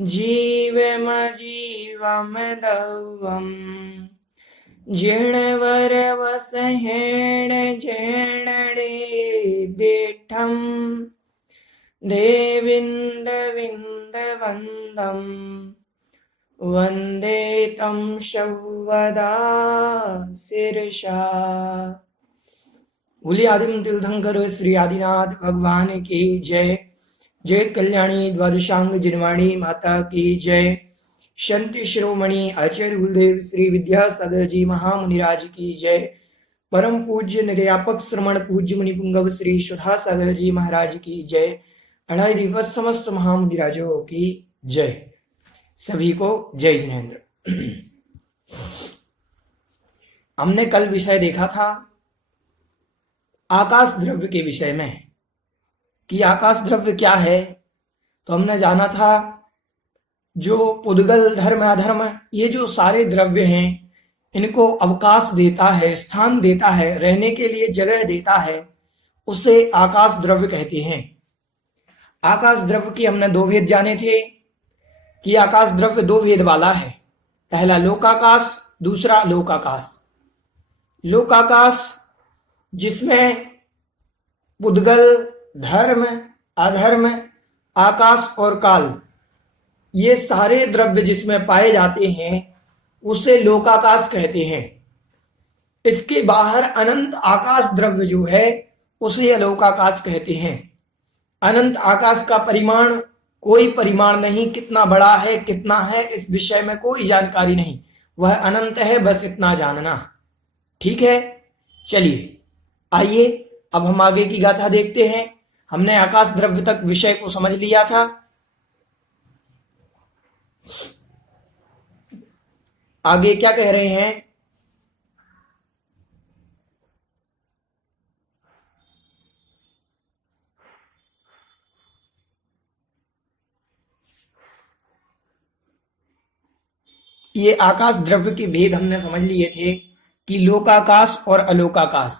जीवमजीवं दवं जीर्णवरवसहेण जीर्णडे दिठं देविन्दविन्दवन्दं वन्दे तं शवदा शिरसा। बोलिए आदिम तीर्थंकर श्री आदिनाथ भगवान की जय। जय कल्याणी द्वादशांग जिनवाणी माता की जय। संत शिरोमणि आचार्य गुरुदेव श्री विद्यासागर जी महामुनिराज की जय। परम पूज्य निर्यापक श्रमण पूज्य मुनि पुंगव श्री सुधा सागर जी महाराज की जय। अढ़ाई दिवस समस्त महामुनिराजों की जय। सभी को जय जिनेन्द्र। हमने कल विषय देखा था आकाश द्रव्य के विषय में कि आकाश द्रव्य क्या है। तो हमने जाना था जो पुद्गल धर्म अधर्म ये जो सारे द्रव्य हैं इनको अवकाश देता है, स्थान देता है, रहने के लिए जगह देता है, उसे आकाश द्रव्य कहते हैं। आकाश द्रव्य की हमने दो भेद जाने थे कि आकाश द्रव्य दो भेद वाला है। पहला लोकाकाश, दूसरा लोकाकाश। लोकाकाश जिसमें पुद्गल धर्म अधर्म आकाश और काल ये सारे द्रव्य जिसमें पाए जाते हैं उसे लोकाकाश कहते हैं। इसके बाहर अनंत आकाश द्रव्य जो है उसे अलोकाकाश कहते हैं। अनंत आकाश का परिमाण कोई परिमाण नहीं, कितना बड़ा है कितना है इस विषय में कोई जानकारी नहीं, वह अनंत है, बस इतना जानना। ठीक है, चलिए आइए अब हम आगे की गाथा देखते हैं। हमने आकाश द्रव्य तक विषय को समझ लिया था। आगे क्या कह रहे हैं? ये आकाश द्रव्य के भेद हमने समझ लिए थे कि लोकाकाश और अलोकाकाश।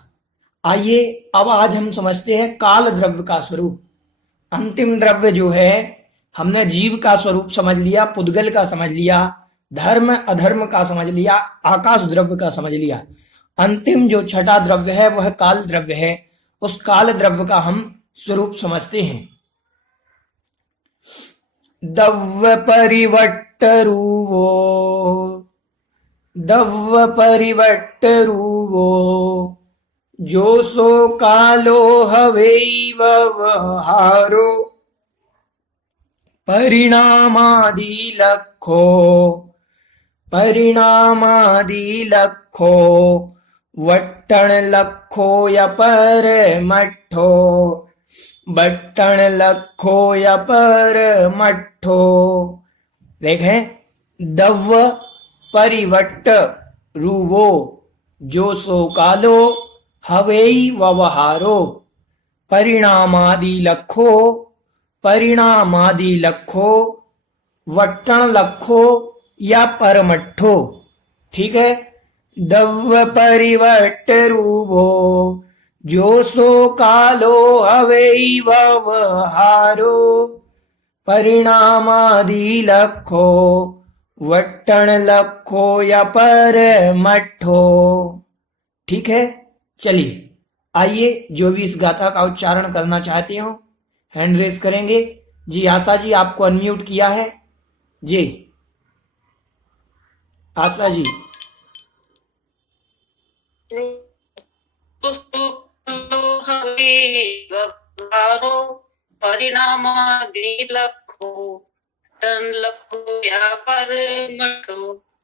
आइए अब आज हम समझते हैं काल द्रव्य का स्वरूप। अंतिम द्रव्य जो है हमने जीव का स्वरूप समझ लिया, पुद्गल का समझ लिया, धर्म अधर्म का समझ लिया, आकाश द्रव्य का समझ लिया। अंतिम जो छठा द्रव्य है वह काल द्रव्य है। उस काल द्रव्य का हम स्वरूप समझते हैं। दव्य परिवट्ट रूवो, दव्य परिवट्ट रूवो, जो सो कालो हवैव व्यवहारो, परिणामादि लखो, परिणामादि लखो, वट्टण लखो या पर मठो, बट्टण लखो या पर मठो। देखें, दव्य परिवट्ट रूवो, जो सो कालो हवेई व्यवहारो, परिणामादि लखो, परिणामादि लखो, वट्टण लखो या परमठो। ठीक है, दव्य परिवट्ट रूपो, जो सो कालो हवेई व्यवहारो, परिणामादि लखो, वट्टण लखो या परमठो। ठीक है, चलिए आइए जो भी इस गाथा का उच्चारण करना चाहते हो हैंड रेस करेंगे। जी आशा जी आपको अनम्यूट किया है। जी आशा जी।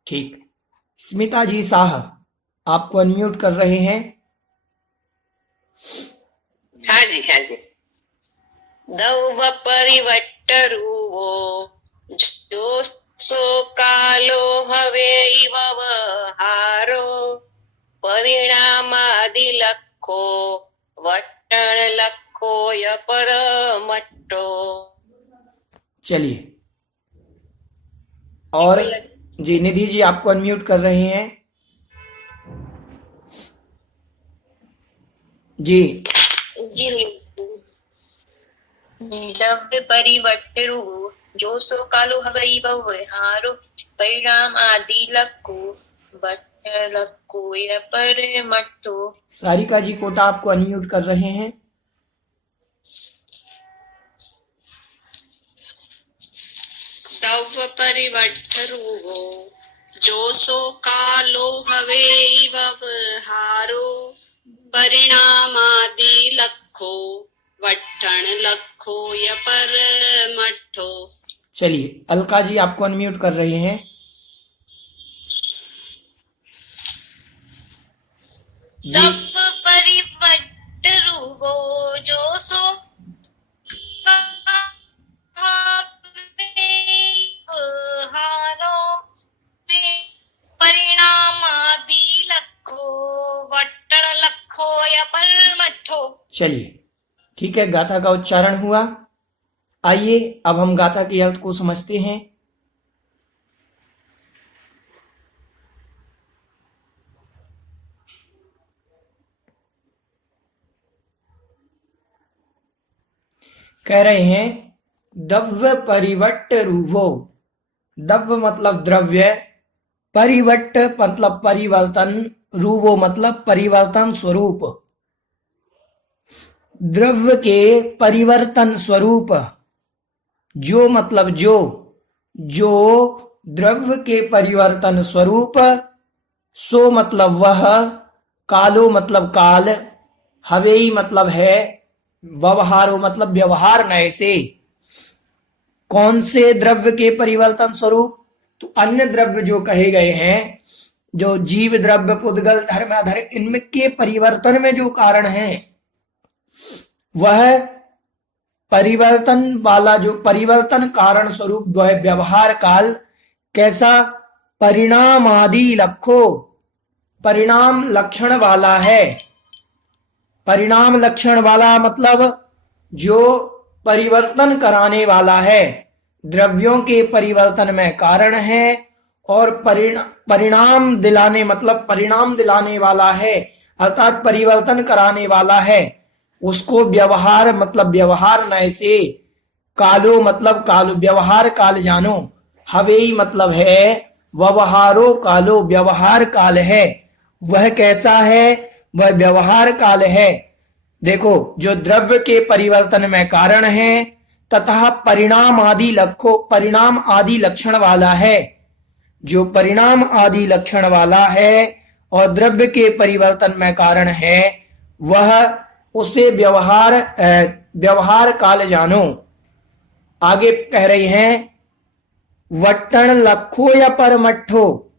ठीक, स्मिता जी शाह आपको अनम्यूट कर रहे हैं। हाँ जी हाँ जी। दव्य परिवट्ट रूवो, जो सो कालो हवेई व्यवहारो, परिणामादि लखो, वट्टण लखो या परमट्टो। चलिए, और जी निधि जी आपको अनम्यूट कर रहे हैं। जी जी। दव्य परिवट्ट रूवो, जो सो कालो हवई व्यवहारो परिणाम आदि लक्को वट लक्को या पर मट्टो। सारिका जी कोटा आपको अनम्यूट कर रहे हैं। दव परिवट्ठ रूपो जो सो कालो हवे व्यवहारो परिणामादि लखो वट्ठण लखो य पर मट्ठो। चलिए अलका जी आपको अनम्यूट कर रहे हैं। जी दव परिवट्ठ रूपो जो सो हारो परिणामादि लखो वट्टण लखो या पर मट्ठो। चलिए ठीक है, गाथा का उच्चारण हुआ। आइए अब हम गाथा के अर्थ को समझते हैं। कह रहे हैं दव्य परिवट्ट रूपो। दव्य मतलब द्रव्य, परिवट्ट मतलब परिवर्तन, रूपो मतलब परिवर्तन स्वरूप। द्रव्य के परिवर्तन स्वरूप, जो मतलब जो द्रव्य के परिवर्तन स्वरूप, सो मतलब वह, कालो मतलब काल, हवेई मतलब है, व्यवहारो मतलब व्यवहार नए से। कौन से द्रव्य के परिवर्तन स्वरूप? तो अन्य द्रव्य जो कहे गए हैं, जो जीव द्रव्य पुद्गल धर्म अधर, इनके परिवर्तन में जो कारण है, वह परिवर्तन वाला जो परिवर्तन कारण स्वरूप व्यवहार काल कैसा? परिणाम आदि लखो, परिणाम लक्षण वाला है। परिणाम लक्षण वाला मतलब जो परिवर्तन कराने वाला है, द्रव्यों के परिवर्तन में कारण है, और परिणाम दिलाने मतलब परिणाम दिलाने वाला है, अर्थात परिवर्तन कराने वाला है। उसको व्यवहार मतलब व्यवहार नय से, कालो मतलब कालो व्यवहार काल जानो, हवेई मतलब है व्यवहारो कालो व्यवहार काल है। वह कैसा है? वह व्यवहार काल है। देखो, जो द्रव्य के परिवर्तन में कारण है तथा परिणाम आदि लखो, परिणाम आदि लक्षण वाला है। जो परिणाम आदि लक्षण वाला है और द्रव्य के परिवर्तन में कारण है, वह उसे व्यवहार काल जानो। आगे कह रही हैं वट्टण लखो या परमट्ठो।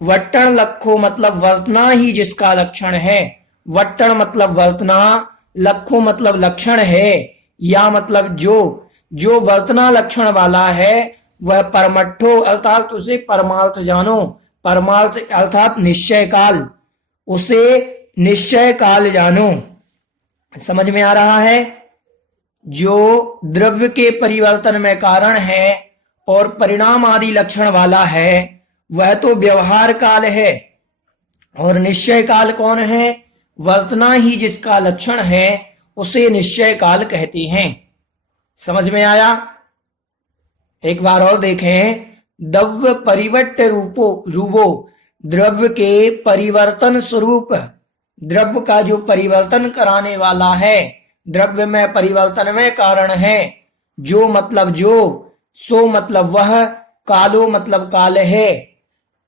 वट्टण लखो मतलब वर्तना ही जिसका लक्षण है। वट्टण मतलब वर्तना, लखो मतलब लक्षण है, या मतलब जो वर्तना लक्षण वाला है वह परमट्ठो अर्थात उसे परमार्थ जानो। परमार्थ अर्थात निश्चय काल, उसे निश्चय काल जानो। समझ में आ रहा है? जो द्रव्य के परिवर्तन में कारण है और परिणाम आदि लक्षण वाला है, वह तो व्यवहार काल है। और निश्चय काल कौन है? वर्तना ही जिसका लक्षण है उसे निश्चय काल कहते हैं। समझ में आया? एक बार और देखें। द्रव्य परिवट्ट रूपो, द्रव्य के परिवर्तन स्वरूप, द्रव्य का जो परिवर्तन कराने वाला है, द्रव्य में परिवर्तन में कारण है। जो मतलब सो मतलब वह, कालो मतलब काल है।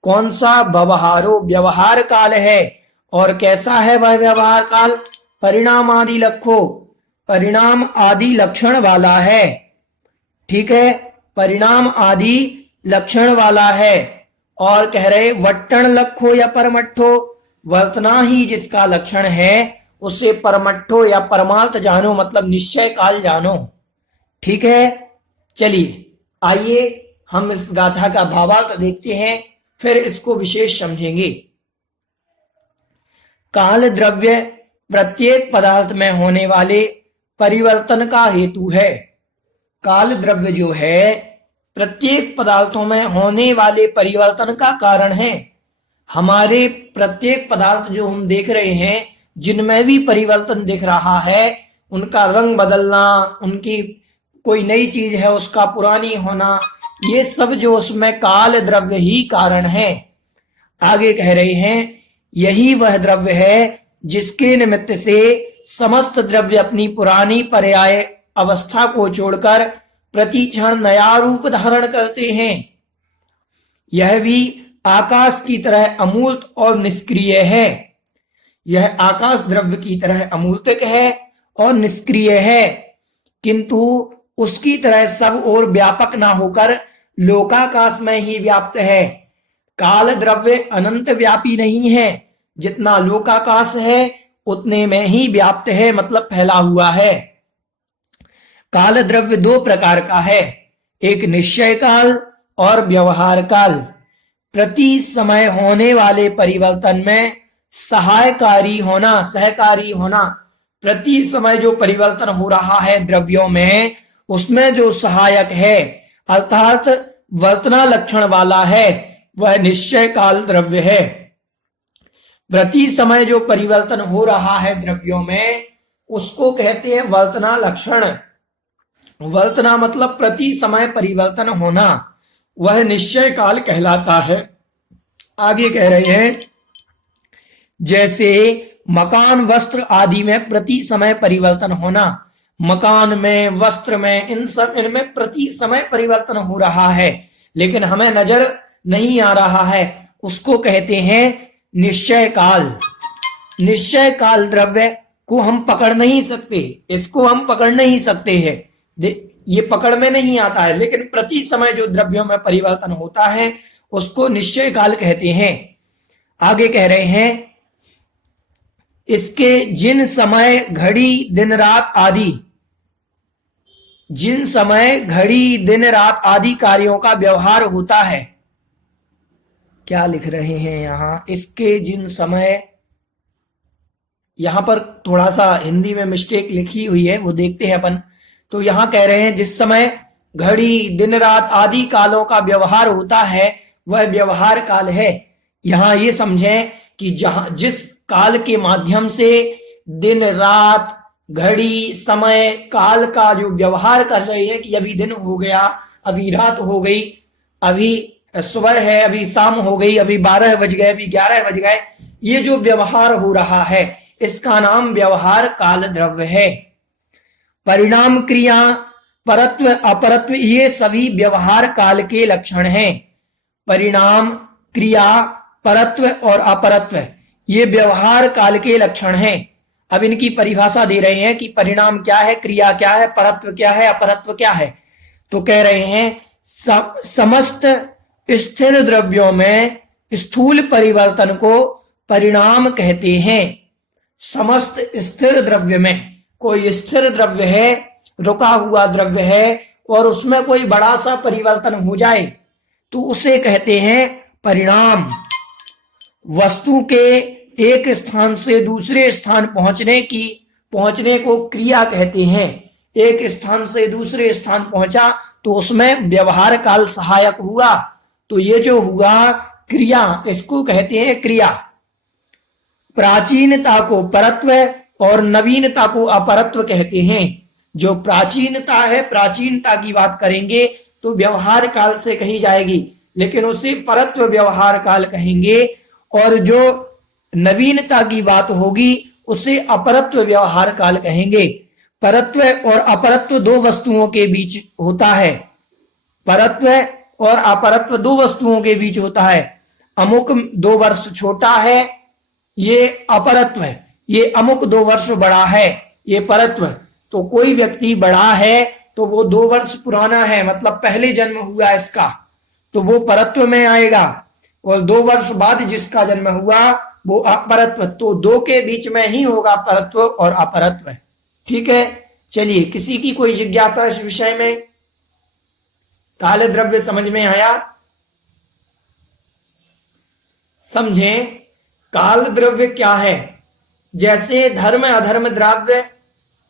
कौन सा? व्यवहारो व्यवहार काल है। और कैसा है वह व्यवहार काल? परिणाम आदि लखो, परिणाम आदि लक्षण वाला है। ठीक है, परिणाम आदि लक्षण वाला है। और कह रहे वट्टण लखो या परमट्ठो, वर्तना ही जिसका लक्षण है उसे परमट्ठो या परमार्थ जानो मतलब निश्चय काल जानो। ठीक है, चलिए आइए हम इस गाथा का भावार्थ देखते हैं, फिर इसको विशेष समझेंगे। काल द्रव्य प्रत्येक पदार्थ में होने वाले परिवर्तन का हेतु है। काल द्रव्य जो है प्रत्येक पदार्थों में होने वाले परिवर्तन का कारण है। हमारे प्रत्येक पदार्थ जो हम देख रहे हैं, जिनमें भी परिवर्तन दिख रहा है, उनका रंग बदलना, उनकी कोई नई चीज है उसका पुरानी होना, ये सब जो उसमें काल द्रव्य ही कारण है। आगे कह रहे हैं यही वह द्रव्य है जिसके निमित्त से समस्त द्रव्य अपनी पुरानी पर्याय अवस्था को छोड़कर प्रति क्षण नया रूप धारण करते हैं। यह भी आकाश की तरह अमूर्त और निष्क्रिय है। यह आकाश द्रव्य की तरह अमूर्तक है और निष्क्रिय है, किंतु उसकी तरह सब और व्यापक ना होकर लोकाकाश में ही व्याप्त है। काल द्रव्य अनंत व्यापी नहीं है, जितना लोकाकाश है उतने में ही व्याप्त है, मतलब फैला हुआ है। काल द्रव्य दो प्रकार का है, एक निश्चय काल और व्यवहार काल। प्रति समय होने वाले परिवर्तन में सहायकारी होना, सहकारी होना, प्रति समय जो परिवर्तन हो रहा है द्रव्यों में, उसमें जो सहायक है अर्थात वर्तना लक्षण वाला है, वह निश्चय काल द्रव्य है। प्रति समय जो परिवर्तन हो रहा है द्रव्यों में, उसको कहते हैं वर्तना लक्षण। वर्तना मतलब प्रति समय परिवर्तन होना, वह निश्चय काल कहलाता है। आगे कह रहे हैं जैसे मकान, वस्त्र आदि में प्रति समय परिवर्तन होना, मकान में, वस्त्र में, इनमें प्रति समय परिवर्तन हो रहा है, लेकिन हमें नजर नहीं आ रहा है, उसको कहते हैं निश्चय काल। निश्चय काल द्रव्य को हम पकड़ नहीं सकते, इसको हम पकड़ नहीं सकते हैं, ये पकड़ में नहीं आता है, लेकिन प्रति समय जो द्रव्यों में परिवर्तन होता है उसको निश्चय काल कहते हैं। आगे कह रहे हैं इसके जिन समय घड़ी दिन रात आदि, जिन समय घड़ी दिन रात आदि कार्यों का व्यवहार होता है, क्या लिख रहे हैं यहां, इसके जिन समय, यहां पर थोड़ा सा हिंदी में मिस्टेक लिखी हुई है, वो देखते हैं अपन। तो यहां कह रहे हैं जिस समय घड़ी दिन रात आदि कालों का व्यवहार होता है वह व्यवहार काल है। यहां ये समझें कि जहां जिस काल के माध्यम से दिन रात घड़ी समय काल का जो व्यवहार कर रहे हैं कि अभी दिन हो गया, अभी रात हो गई, अभी सुबह है, अभी शाम हो गई, अभी 12 बज गए, अभी 11 बज गए, ये जो व्यवहार हो रहा है इसका नाम व्यवहार काल द्रव्य है। परिणाम, क्रिया, परत्व, अपरत्व, ये सभी व्यवहार काल के लक्षण हैं। परिणाम, क्रिया, परत्व और अपरत्व ये व्यवहार काल के लक्षण हैं। अब इनकी परिभाषा दे रहे हैं कि परिणाम क्या है, क्रिया क्या है, परत्व क्या है, अपरत्व क्या है। तो कह रहे हैं समस्त स्थिर द्रव्यों में स्थूल परिवर्तन को परिणाम कहते हैं। समस्त स्थिर द्रव्य में, कोई स्थिर द्रव्य है, रुका हुआ द्रव्य है, और उसमें कोई बड़ा सा परिवर्तन हो जाए तो उसे कहते हैं परिणाम। वस्तु के एक स्थान से दूसरे स्थान पहुंचने को क्रिया कहते हैं। एक स्थान से दूसरे स्थान पहुंचा तो उसमें व्यवहार काल सहायक हुआ, तो ये जो हुआ क्रिया, इसको कहते हैं क्रिया। प्राचीनता को परत्व और नवीनता को अपरत्व कहते हैं। जो प्राचीनता है, प्राचीनता की बात करेंगे तो व्यवहार काल से कही जाएगी, लेकिन उसे परत्व व्यवहार काल कहेंगे, और जो नवीनता की बात होगी उसे अपरत्व व्यवहार काल कहेंगे। परत्व और अपरत्व दो वस्तुओं के बीच होता है। परत्व और अपरत्व दो वस्तुओं के बीच होता है। अमुक 2 वर्ष छोटा है, ये अपरत्व है। ये अमुक 2 वर्ष बड़ा है, ये परत्व। तो कोई व्यक्ति बड़ा है तो वो 2 वर्ष पुराना है, मतलब पहले जन्म हुआ इसका, तो वो परत्व में आएगा, और 2 वर्ष बाद जिसका जन्म हुआ वो अपरत्व। तो 2 के बीच में ही होगा परत्व और अपरत्व। ठीक है, चलिए, किसी की कोई जिज्ञासा इस विषय में? काल द्रव्य समझ में आया? समझें काल द्रव्य क्या है। जैसे धर्म अधर्म द्रव्य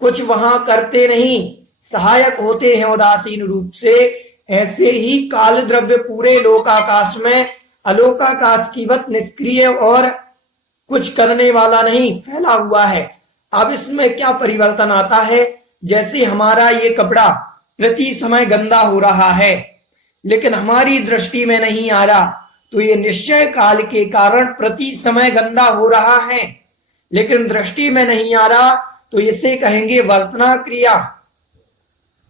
कुछ वहां करते नहीं, सहायक होते हैं उदासीन रूप से, ऐसे ही काल द्रव्य पूरे लोकाकाश में अलोकाकाश की वत निष्क्रिय और कुछ करने वाला नहीं, फैला हुआ है। अब इसमें क्या परिवर्तन आता है, जैसे हमारा ये कपड़ा प्रति समय गंदा हो रहा है, लेकिन हमारी दृष्टि में नहीं आ रहा, तो ये निश्चय काल के कारण प्रति समय गंदा हो रहा है, लेकिन दृष्टि में नहीं आ रहा, तो इसे कहेंगे वर्तना क्रिया,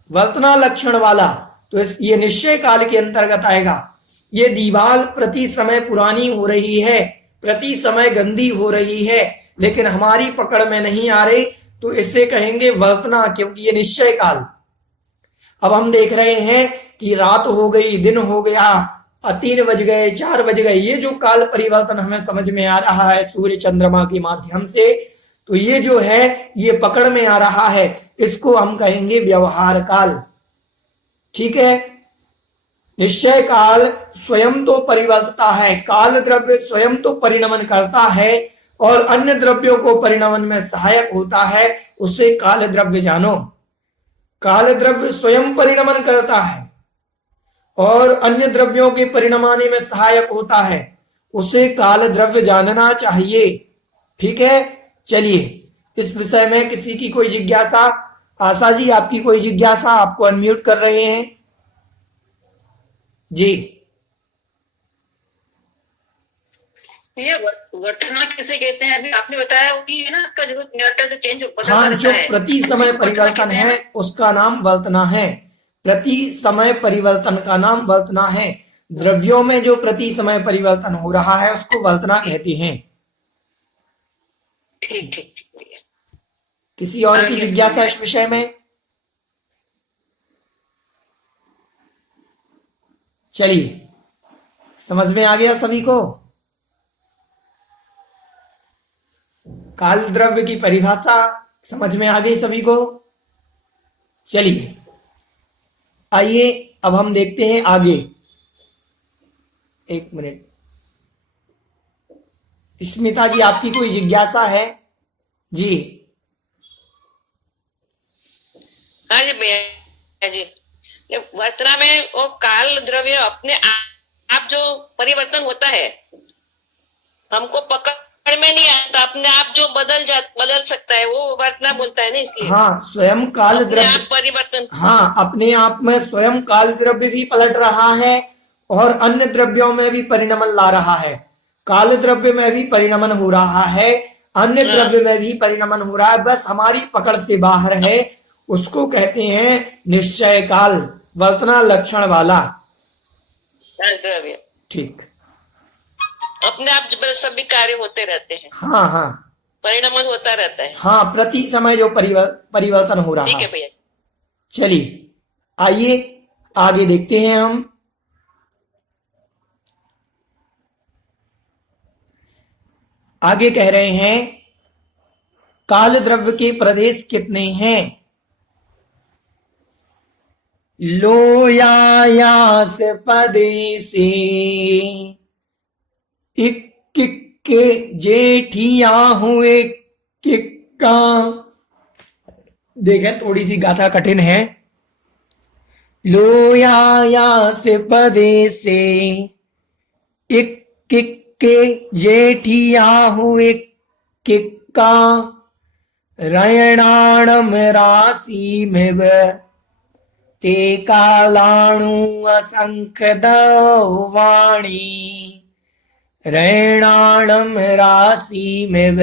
वर्तना लक्षण वाला। तो ये निश्चय काल के अंतर्गत आएगा। ये दीवार प्रति समय पुरानी हो रही है, प्रति समय गंदी हो रही है, लेकिन हमारी पकड़ में नहीं आ रही, तो इसे कहेंगे वर्तना, क्योंकि ये निश्चय काल। अब हम देख रहे हैं कि रात हो गई, दिन हो गया, 3 बज गए, 4 बज गए, ये जो काल परिवर्तन हमें समझ में आ रहा है सूर्य चंद्रमा के माध्यम से, तो ये जो है ये पकड़ में आ रहा है, इसको हम कहेंगे व्यवहार काल। ठीक है। निश्चय काल स्वयं तो परिवर्तता है, काल द्रव्य स्वयं तो परिणमन करता है और अन्य द्रव्यों को परिणमन में सहायक होता है, उसे काल द्रव्य जानो। काल द्रव्य स्वयं परिणमन करता है और अन्य द्रव्यों के परिणमाने में सहायक होता है, उसे काल द्रव्य जानना चाहिए। ठीक है। चलिए, इस विषय में किसी की कोई जिज्ञासा? आशा जी, आपकी कोई जिज्ञासा? आपको अनम्यूट कर रहे हैं जी। ये वर्तना किसे कहते हैं? अभी आपने बताया वही है ना, इसका जो निरंतर से चेंज बदलता हाँ, रहता जो है, प्रति समय उसको वर्तना परिवर्तन कहते हैं। है उसका नाम वर्तना है। प्रति समय परिवर्तन का नाम वर्तना है। द्रव्यों में जो प्रति समय परिवर्तन हो रहा है उसको वर्तना कहते हैं। ठीक ठीक ठीक। किसी और की जिज्ञासा इस विषय में? चलिए, समझ में आ गया सभी को? काल द्रव्य की परिभाषा समझ में आ गई सभी को? चलिए, आइए अब हम देखते हैं आगे। एक मिनट, स्मिता जी, आपकी कोई जिज्ञासा है जी? हाँ जी भैया जी, ये वर्तना में वो काल द्रव्य अपने आप जो परिवर्तन होता है, हमको पकड़ में नहीं आता, अपने आप जो बदल सकता है, वो वर्तना बोलता है ना, इसलिए। हाँ, स्वयं काल अपने द्रव्य, आप परिवर्तन। हाँ, अपने आप में स्वयं काल द्रव्य भी पलट रहा है और अन्य द्रव्यों में भी परिणमन ला रहा है। काल द्रव्य में भी परिणमन हो रहा है, अन्य द्रव्य में भी परिणमन हो रहा है, बस हमारी पकड़ से बाहर है, उसको कहते हैं निश्चय काल, वर्तना लक्षण वाला। द्रव्य ठीक। अपने आप सभी कार्य होते रहते हैं, हाँ हाँ परिणमन होता रहता है। हाँ, प्रति समय जो परिवर्तन हो रहा ठीक है है। भैया। चलिए, आइए आगे देखते हैं हम। आगे कह रहे हैं काल द्रव्य के प्रदेश कितने हैं? लोयायास पदेशे इक्के जेठिया हुए किक्का। देखें, थोड़ी सी गाथा कठिन है। लोयायास पदेशे इक्के जेठिया हुए किक्का रयणाणम राशि में ते कालाणु असंख्य वाणी। रैणाणम राशि में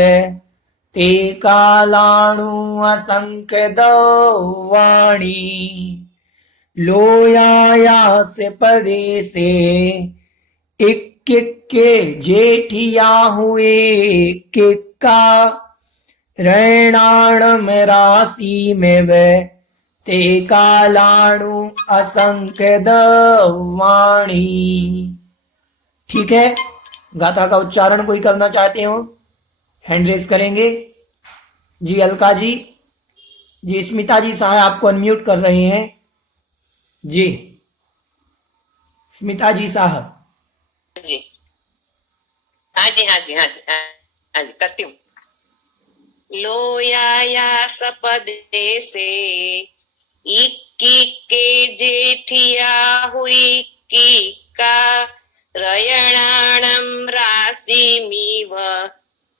ते कालाणु असंख्य वाणी। लोयायास पदेशे इक्के जेठिया हुए किक्का रैणाणम राशि में ते कालाणु असंख्य वाणी। ठीक है। गाथा का उच्चारण कोई करना चाहते हो? हैंड रेस करेंगे जी। अलका जी, जी स्मिता जी साहब आपको अनम्यूट कर रहे हैं जी। स्मिता जी साहब जी हाँ जी हाँ जी हाँ जी हाँ जी, करती हूँ। लोयाया सपदेशे इक्के जेठिया हुई किक्का रयणाणं राशिमिव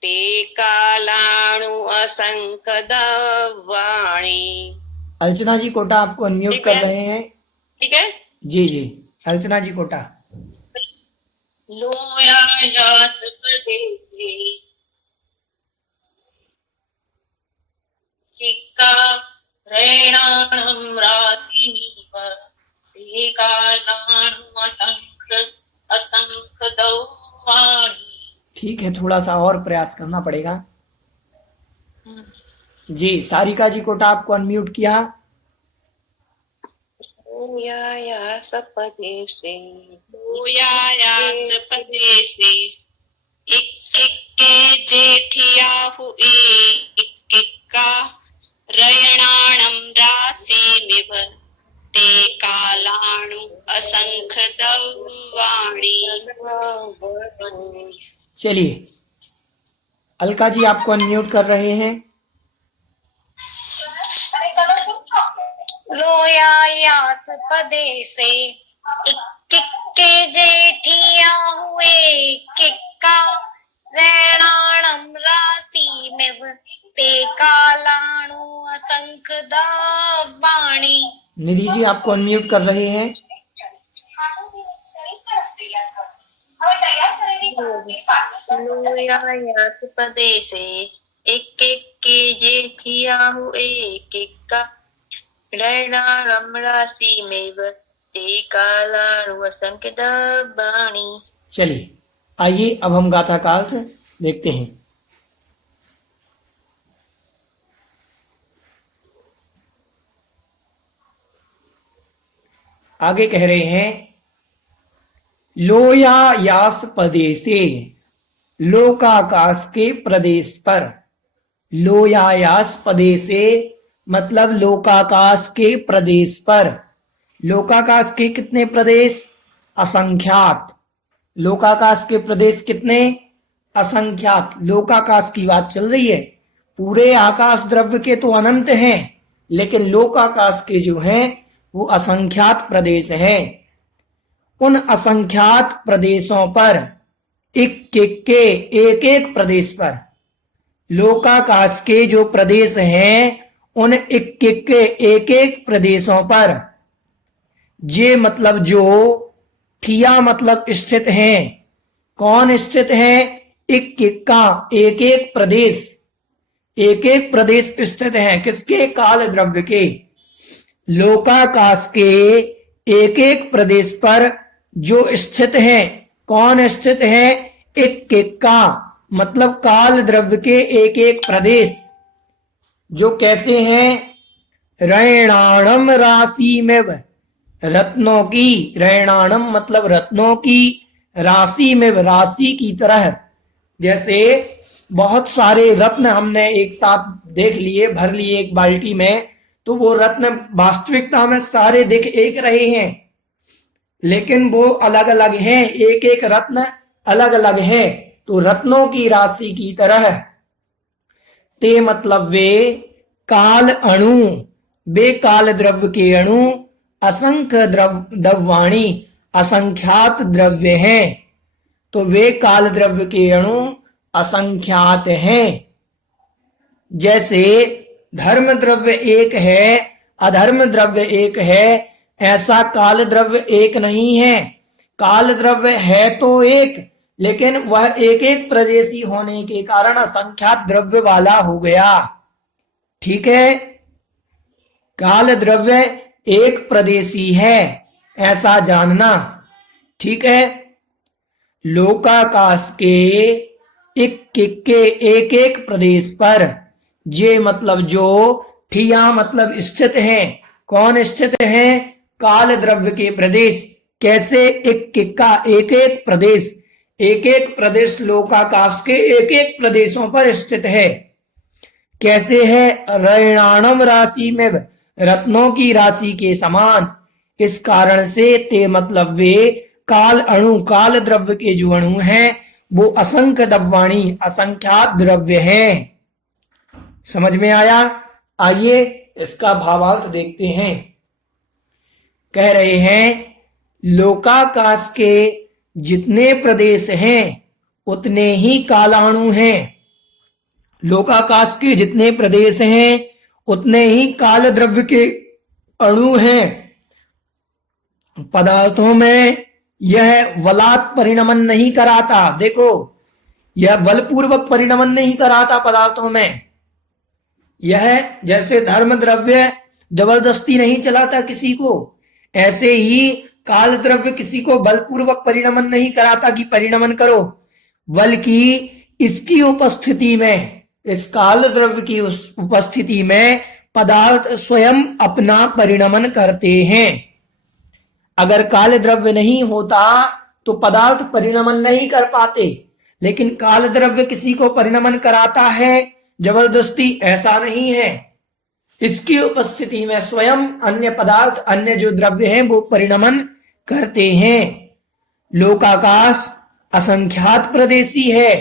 ते कालाणु असंख्य वाणी। अर्चना जी कोटा आपको अनम्यूट ठीक कर है। रहे हैं। ठीक है। जी जी, अर्चना जी कोटा। लोयायात प्रदेशे चिक्कारेणाणं रातिमिव असंख्यदौवाणि। ठीक है, थोड़ा सा और प्रयास करना पड़ेगा। जी, सारिका जी कोटा आपको अनम्यूट किया। लोयायास प्रदेशे लोयायास प्रदेशे इक इक्के जेठियाहु इक्किक्का रयणाणं राशिमिव ते कालाणु असंख्यदौवाणि। चलिए, अलका जी आपको अनम्यूट कर रहे हैं। लोयायास पदेसे इक्किक्के जेठिया हुए किक्का रैणाणं राशिमिव ते कालाणु असंख्य दावाणि। निधि जी आपको अनम्यूट कर रहे हैं। लोयायास प्रदेशे इक इक्के जेठियाहु इक्किक्का रयणाणं राशिमिव ते कालाणु असंख्यदौवाणि। चलिए, आइए अब हम गाथा काल से देखते हैं। आगे कह रहे हैं, लोयायास प्रदेशे, लोकाकाश के प्रदेश पर। लोयायास प्रदेशे मतलब लोकाकाश के प्रदेश पर। लोकाकाश के कितने प्रदेश? असंख्यात। लोकाकाश के प्रदेश कितने? असंख्यात। लोकाकाश की बात चल रही है। पूरे आकाश द्रव्य के तो अनंत हैं, लेकिन लोकाकाश के जो हैं वो असंख्यात प्रदेश हैं। उन असंख्यात प्रदेशों पर एक एक प्रदेश पर, लोकाकाश के जो प्रदेश हैं उन एक एक प्रदेशों पर, जे मतलब जो, ठिया मतलब स्थित हैं। कौन स्थित है? एक एक प्रदेश, एक एक प्रदेश स्थित हैं। किसके? काल द्रव्य के। लोकाकाश के एक एक प्रदेश पर जो स्थित है, कौन स्थित है? एक मतलब काल द्रव्य के एक एक प्रदेश, जो कैसे हैं? रैणाणम राशि में, रत्नों की, रैणाणम मतलब रत्नों की, राशि में राशि की तरह। जैसे बहुत सारे रत्न हमने एक साथ देख लिए, भर लिए एक बाल्टी में, तो वो रत्न वास्तविकता में सारे दिख एक रहे हैं, लेकिन वो अलग अलग हैं। एक एक रत्न अलग अलग है। तो रत्नों की राशि की तरह। ते मतलब वे काल अणु, वे काल द्रव्य के अणु, असंख्य द्रव्यवाणी, असंख्यात द्रव्य हैं। तो वे काल द्रव्य के अणु असंख्यात हैं। जैसे धर्म द्रव्य एक है, अधर्म द्रव्य एक है, ऐसा काल द्रव्य एक नहीं है। काल द्रव्य है तो एक, लेकिन वह एक एक प्रदेशी होने के कारण असंख्यात द्रव्य वाला हो गया। ठीक है, काल द्रव्य एक प्रदेशी है, ऐसा जानना। ठीक है, लोकाकाश के एक एक प्रदेश पर, जे मतलब जो, ठिया मतलब स्थित है। कौन स्थित है? काल द्रव्य के प्रदेश। कैसे? एक एक प्रदेश, एक एक प्रदेश लोकाकाश के एक एक प्रदेशों पर स्थित है। कैसे है? रैणाणम राशि में, रत्नों की राशि के समान। इस कारण से ते मतलब वे काल अणु, काल द्रव्य के जो अणु हैं वो असंख्य द्रव्यवाणी, असंख्यात द्रव्य हैं। समझ में आया? आइए इसका भावार्थ देखते हैं। कह रहे हैं, लोकाकाश के जितने प्रदेश हैं उतने ही कालाणु हैं। लोकाकाश के जितने प्रदेश हैं उतने ही काल द्रव्य के अणु हैं। पदार्थों में यह बलात् परिणमन नहीं कराता। देखो, यह बलपूर्वक परिणमन नहीं कराता पदार्थों में। यह जैसे धर्म द्रव्य जबरदस्ती नहीं चलाता किसी को, ऐसे ही काल द्रव्य किसी को बलपूर्वक परिणमन नहीं कराता कि परिणमन करो, बल्कि इसकी उपस्थिति में, इस काल द्रव्य की उपस्थिति में पदार्थ स्वयं अपना परिणमन करते हैं। अगर काल द्रव्य नहीं होता तो पदार्थ परिणमन नहीं कर पाते, लेकिन काल द्रव्य किसी को परिणमन कराता है जबरदस्ती, ऐसा नहीं है। इसकी उपस्थिति में स्वयं अन्य पदार्थ, अन्य जो द्रव्य हैं वो परिणमन करते हैं। लोकाकाश असंख्यात प्रदेशी है,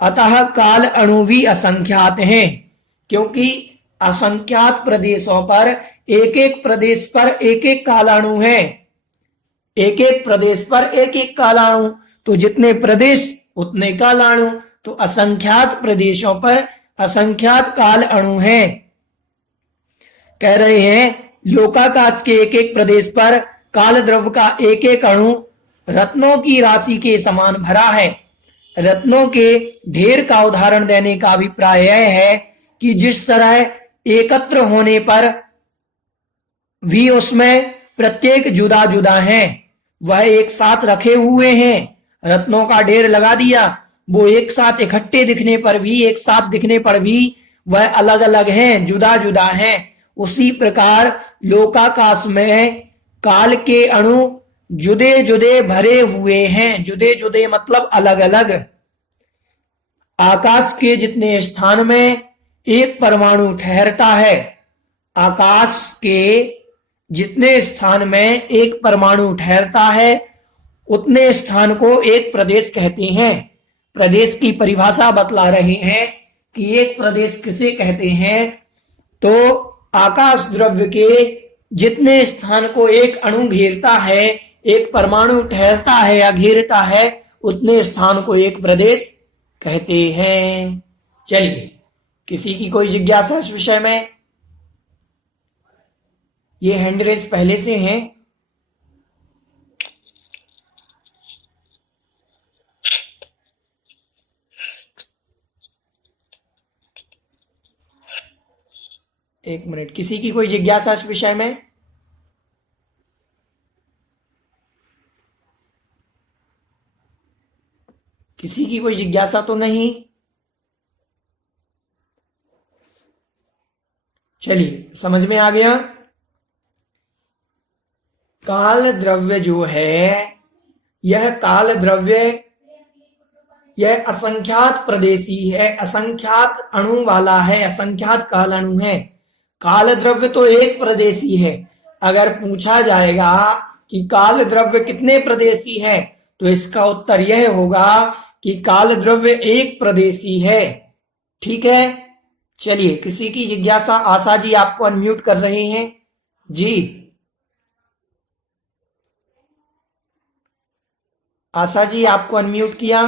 अतः काल अणु भी असंख्यात हैं, क्योंकि असंख्यात प्रदेशों पर एक एक प्रदेश पर एक एक कालाणु है, एक एक प्रदेश पर एक एक कालाणु। तो जितने प्रदेश उतने कालाणु, तो असंख्यात प्रदेशों पर असंख्यात काल अणु हैं। कह रहे हैं लोकाकाश के एक एक प्रदेश पर काल द्रव्य का एक एक अणु रत्नों की राशि के समान भरा है। रत्नों के ढेर का उदाहरण देने का अभिप्राय यह है कि जिस तरह एकत्र होने पर भी उसमें प्रत्येक जुदा जुदा है, वह एक साथ रखे हुए हैं। रत्नों का ढेर लगा दिया, वो एक साथ इकट्ठे दिखने पर भी, एक साथ दिखने पर भी वह अलग अलग हैं, जुदा जुदा हैं। उसी प्रकार लोकाकाश में काल के अणु जुदे जुदे भरे हुए हैं। जुदे जुदे मतलब अलग अलग। आकाश के जितने स्थान में एक परमाणु ठहरता है, आकाश के जितने स्थान में एक परमाणु ठहरता है, उतने स्थान को एक प्रदेश कहते हैं। प्रदेश की परिभाषा बतला रहे हैं कि एक प्रदेश किसे कहते हैं, तो आकाश द्रव्य के जितने स्थान को एक अणु घेरता है, एक परमाणु ठहरता है या घेरता है, उतने स्थान को एक प्रदेश कहते हैं। चलिए, किसी की कोई जिज्ञासा इस विषय में? ये हैंड रेस पहले से हैं। एक मिनट, किसी की कोई जिज्ञासा इस विषय में? किसी की कोई जिज्ञासा तो नहीं? चलिए, समझ में आ गया। काल द्रव्य जो है, यह काल द्रव्य यह असंख्यात प्रदेशी है, असंख्यात अणु वाला है, असंख्यात काल अणु है। काल द्रव्य तो एक प्रदेशी है। अगर पूछा जाएगा कि काल द्रव्य कितने प्रदेशी है, तो इसका उत्तर यह होगा कि काल द्रव्य एक प्रदेशी है। ठीक है, चलिए, किसी की जिज्ञासा? आशा जी आपको अनम्यूट कर रहे हैं जी। आशा जी आपको अनम्यूट किया।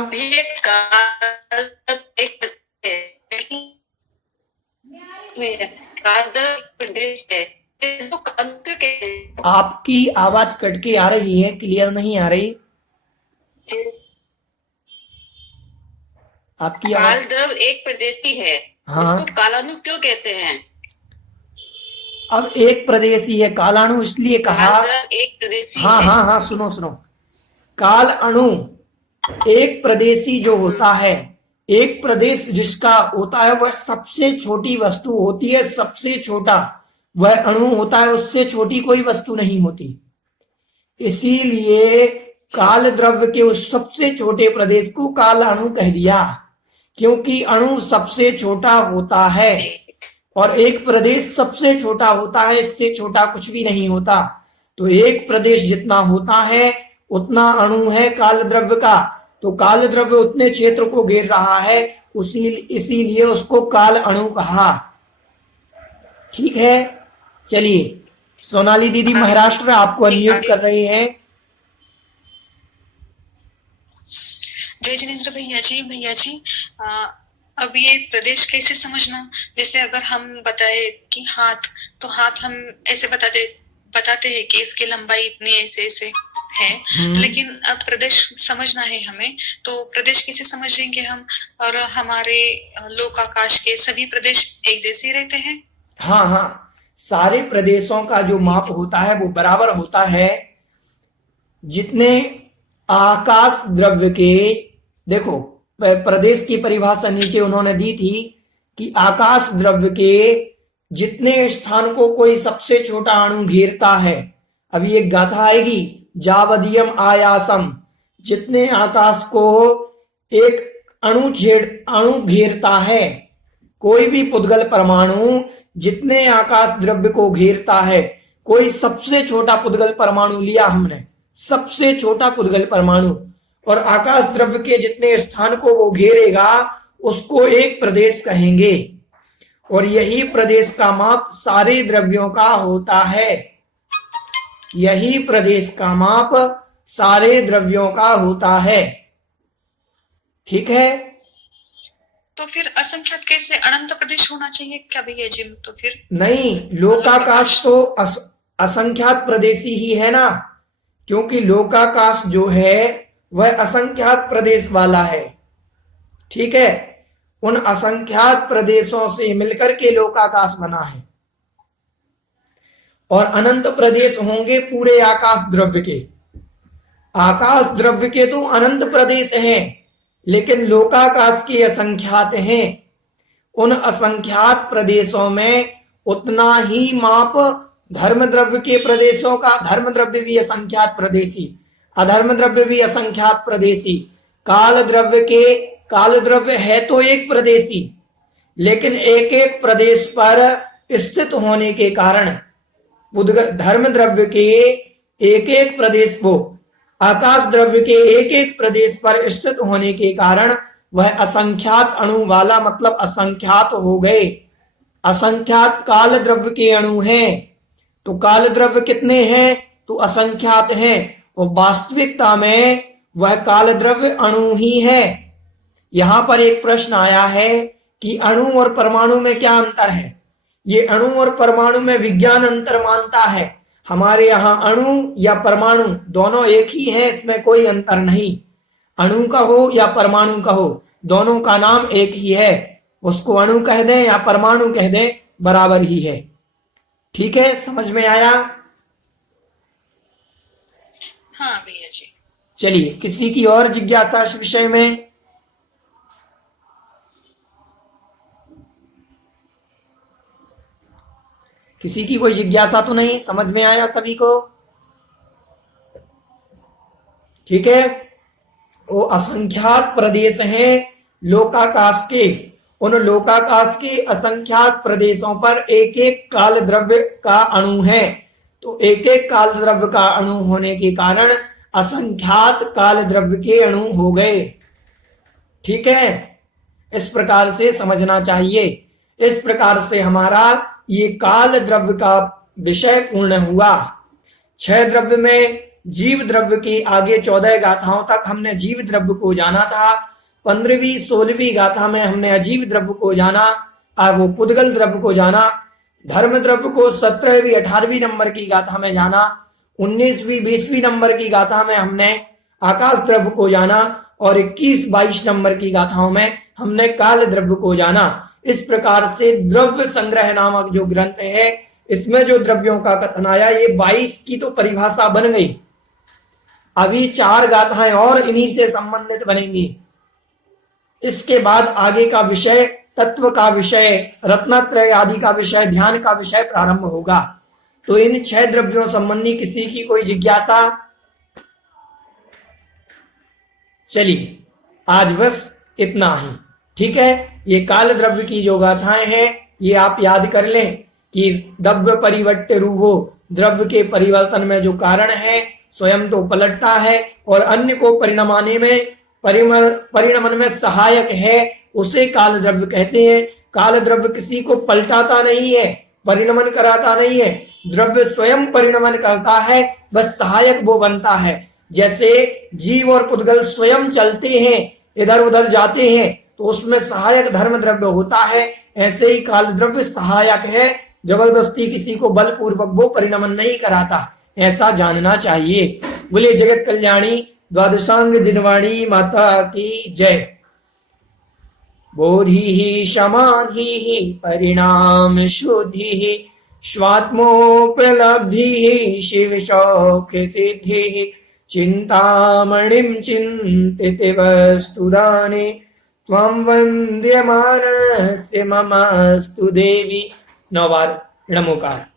आपकी आवाज कट के आ रही है, क्लियर नहीं आ रही आपकी आवाज। काल द्रव्य एक प्रदेशी है, हाँ, इसको कालाणु क्यों कहते हैं? अब एक प्रदेशी है, कालाणु इसलिए कहा। काल द्रव्य एक प्रदेशी हाँ है। हाँ हाँ, सुनो सुनो, काल अणु एक प्रदेशी जो होता है, एक प्रदेश जिसका होता है, वह सबसे छोटी वस्तु होती है। सबसे छोटा वह अणु होता है, उससे छोटी कोई वस्तु नहीं होती। इसीलिए काल द्रव्य के उस सबसे छोटे प्रदेश को काल अणु कह दिया, क्योंकि अणु सबसे छोटा होता है और एक प्रदेश सबसे छोटा होता है, इससे छोटा कुछ भी नहीं होता। तो एक प्रदेश जितना होता है उतना अणु है काल द्रव्य का, तो काल द्रव्य उतने क्षेत्र को घेर रहा है, इसीलिए उसको काल अणु कहा। ठीक है, चलिए, सोनाली दीदी महाराष्ट्र आपको अनम्यूट कर रही हैं। जय जिनेन्द्र भैया जी। अब ये प्रदेश कैसे समझना? जैसे अगर हम बताए कि हाथ, तो हाथ हम ऐसे बताते हैं कि इसकी लंबाई इतनी ऐसे ऐसे है, लेकिन अब प्रदेश समझना है हमें, तो प्रदेश कैसे समझेंगे हम? और हमारे लोकाकाश के सभी प्रदेश एक जैसे ही रहते हैं? हाँ हाँ, सारे प्रदेशों का जो माप होता है वो बराबर होता है। जितने आकाश द्रव्य के, देखो प्रदेश की परिभाषा नीचे उन्होंने दी थी कि आकाश द्रव्य के जितने स्थान को कोई सबसे छोटा अणु घेरता है, अभी एक गाथा आएगी, जावदीयम आयासम, जितने आकाश को एक अणु घेरता है, कोई भी पुद्गल परमाणु जितने आकाश द्रव्य को घेरता है, कोई सबसे छोटा पुद्गल परमाणु लिया हमने, सबसे छोटा पुद्गल परमाणु, और आकाश द्रव्य के जितने स्थान को वो घेरेगा उसको एक प्रदेश कहेंगे। और यही प्रदेश का माप सारे द्रव्यों का होता है, यही प्रदेश का माप सारे द्रव्यों का होता है। ठीक है, तो फिर असंख्यात कैसे? अनंत प्रदेश होना चाहिए क्या भैया जी? तो फिर नहीं, लोकाकाश तो असंख्यात प्रदेशी ही है ना, क्योंकि लोकाकाश जो है वह असंख्यात प्रदेश वाला है। ठीक है, उन असंख्यात प्रदेशों से मिलकर के लोकाकाश बना है। और अनंत प्रदेश होंगे पूरे आकाश द्रव्य के। आकाश द्रव्य के तो अनंत प्रदेश हैं, लेकिन लोकाकाश के असंख्यात हैं। उन असंख्यात प्रदेशों में उतना ही माप धर्म द्रव्य के प्रदेशों का, धर्म द्रव्य भी असंख्यात प्रदेशी, अधर्म द्रव्य भी असंख्यात प्रदेशी, काल द्रव्य के, काल द्रव्य है तो एक प्रदेशी, लेकिन एक एक प्रदेश पर स्थित होने के कारण धर्म द्रव्य के एक एक प्रदेश को, आकाश द्रव्य के एक एक प्रदेश पर स्थित होने के कारण वह असंख्यात अणु वाला, मतलब असंख्यात हो गए। असंख्यात काल द्रव्य के अणु हैं, तो काल द्रव्य कितने हैं? तो असंख्यात हैं, और वास्तविकता में वह काल द्रव्य अणु ही है। यहां पर एक प्रश्न आया है कि अणु और परमाणु में क्या अंतर है? ये अणु और परमाणु में विज्ञान अंतर मानता है। हमारे यहाँ अणु या परमाणु दोनों एक ही है, इसमें कोई अंतर नहीं। अणु कहो या परमाणु कहो, दोनों का नाम एक ही है, उसको अणु कह दें या परमाणु कह दें, बराबर ही है। ठीक है, समझ में आया? हाँ भैया जी। चलिए, किसी की और जिज्ञासा इस विषय में? किसी की कोई जिज्ञासा तो नहीं? समझ में आया सभी को? ठीक है, वो असंख्यात प्रदेश हैं लोकाकाश के। उन लोकाकाश के असंख्यात प्रदेशों पर एक एक काल द्रव्य का अणु है, तो एक एक काल द्रव्य का अणु होने के कारण असंख्यात काल द्रव्य के अणु हो गए। ठीक है, इस प्रकार से समझना चाहिए। इस प्रकार से हमारा ये काल द्रव्य का विषय पूर्ण हुआ। 6 द्रव्य में जीव द्रव्य की आगे 14 गाथाओं तक हमने जीव द्रव्य को जाना था। 15वीं 16वीं गाथा में हमने अजीव द्रव्य को जाना, वो पुद्गल द्रव्य को जाना। धर्म द्रव्य को 17वीं 18वीं नंबर की गाथा में जाना। 19वीं 20वीं नंबर की गाथा में हमने आकाश द्रव्य को जाना, और 21-22 नंबर की गाथाओं में हमने काल द्रव्य को जाना। इस प्रकार से द्रव्य संग्रह नामक जो ग्रंथ है, इसमें जो द्रव्यों का कथन आया, ये 22 की तो परिभाषा बन गई। अभी 4 गाथाएं और इन्हीं से संबंधित बनेंगी। इसके बाद आगे का विषय, तत्व का विषय, रत्नत्रय आदि का विषय, ध्यान का विषय प्रारंभ होगा। तो इन 6 द्रव्यों संबंधी किसी की कोई जिज्ञासा? चलिए, आज बस इतना ही। ठीक है, ये काल द्रव्य की जो गाथाएं हैं, ये आप याद कर लें कि द्रव्य परिवर्त्य रूपो, द्रव्य के परिवर्तन में जो कारण है स्वयं तो पलटता है, और अन्य को परिणमाने में, परिणमन में सहायक है, उसे काल द्रव्य कहते हैं। काल द्रव्य किसी को पलटाता नहीं है, परिणमन कराता नहीं है, द्रव्य स्वयं परिणमन करता है, बस सहायक वो बनता है। जैसे जीव और पुद्गल स्वयं चलते हैं, इधर उधर जाते हैं, तो उसमें सहायक धर्म द्रव्य होता है, ऐसे ही काल द्रव्य सहायक है, जबरदस्ती किसी को बलपूर्वक वो परिणमन नहीं कराता, ऐसा जानना चाहिए। बोले जगत कल्याणी द्वादशांग जिनवाणी माता की जय। बोधि समाधि परिणाम शुद्धि स्वात्मोपलब्धि शिव शौक सिद्धि चिंतामणिं चिंतित वस्तुदाने त्वं वन्द्यमानस्य ममस्तु देवी। 9 बार णमोकार।